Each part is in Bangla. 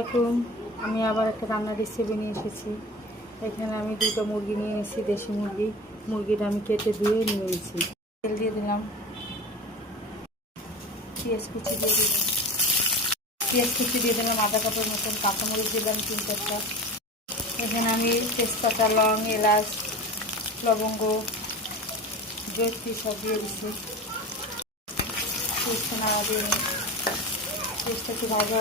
আসসালামু আমি আবার একটা রান্নার রেসিপি নিয়ে এসেছি। এখানে আমি দুটো মুরগি নিয়ে এসেছি, দেশি মুরগি। মুরগিটা আমি কেটে ধুয়ে নিয়ে এসেছি। তেল দিয়ে দিলাম, পেঁয়াজ কুচি দিয়ে দিলাম, আধা কাপের মতন কাঁচামরিচ দিলাম 3-4টা। এখানে আমি তেজপাতা, লং, এলাচ, লবঙ্গ, জয়ত্রী সব দিয়ে দিচ্ছি। পেস্টটা নাড়া দিয়ে নিই, পেস্টটা একটু ভাজা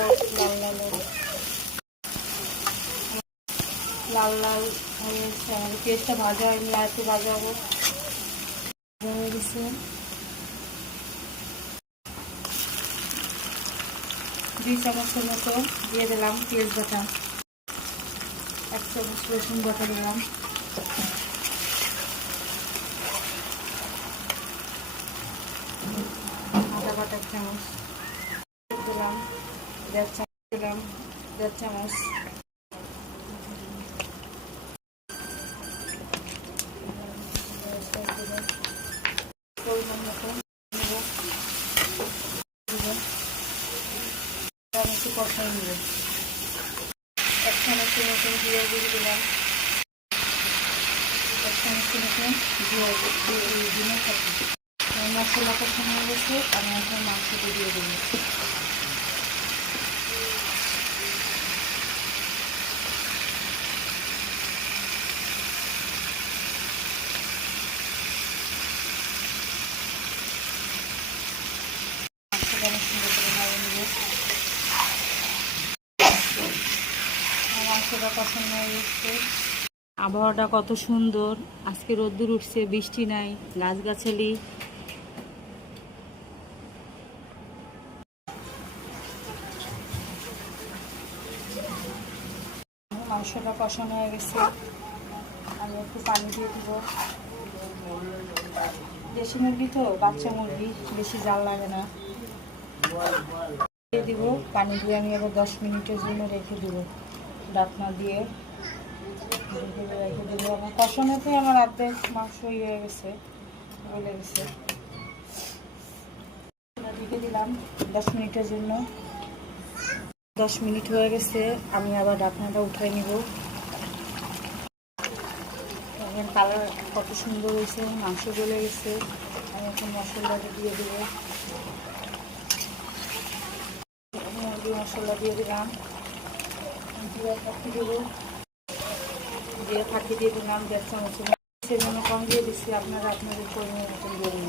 লাল লাল হয়ে এসছে। আমাদের পেস্টটা ভাজা হয়নি, আর একটু ভাজা হবো। হয়ে গেছে। 2 চামচের মতো দিয়ে দিলাম পেঁয়াজ বাটা, 1 চামচ রসুন বাটা দিলাম, আদা বাটা 1 চামচ দিলাম, 1.5 চামচ দিলাম, 1.5 চামচ পরিমাণ মতো নেব, একটু কষাই নেব। 1 চামচের মতন জিরা গুঁড়ো দিলাম, 1 চামচের মতন জিরা দিনে থাকি। মশলা কষানো হয়ে গেছে, আমি এখন মাংসটা দিয়ে দেবো। অনেক সুন্দর করে নাড়িয়ে নেব। মাংসটা কষানো হয়ে গেছে। আবহাওয়াটা কত সুন্দর, আজকে রোদ্দুর উঠছে, বৃষ্টি নাই, গাছগাছালি। মাংসটা কষানো হয়ে গেছে, আমি একটু পানি দিয়ে দিব। দেশি মুরগি তো, বাচ্চা মুরগি, বেশি জাল লাগে না। দিয়ে দিব পানি দিয়ে, আমি আবার 10 মিনিটের জন্য রেখে দিব। ঢাকনা দিয়ে রেখে দিব। আমার কষানোতে আমার অর্ধেক মাংস হয়ে গেছে, গলে গেছে। রেখে দিলাম 10 মিনিটের জন্য। 10 মিনিট হয়ে গেছে, আমি আবার ঢাকনাটা উঠাই নিব। এখন কালার কত সুন্দর হয়েছে, মাংস গলে গেছে। আমি এখন মশলাটা দিয়ে দেবো। মুরগি মশলা দিয়ে দিলাম, জিরা ফাঁকি দেবো, জিরা ফাঁকি দিয়ে দিলাম 1.5 চামচ। সেজন্য কম দিয়ে দিচ্ছি, আপনারা আপনাদের পরিমাণ মতন দিয়ে দিন।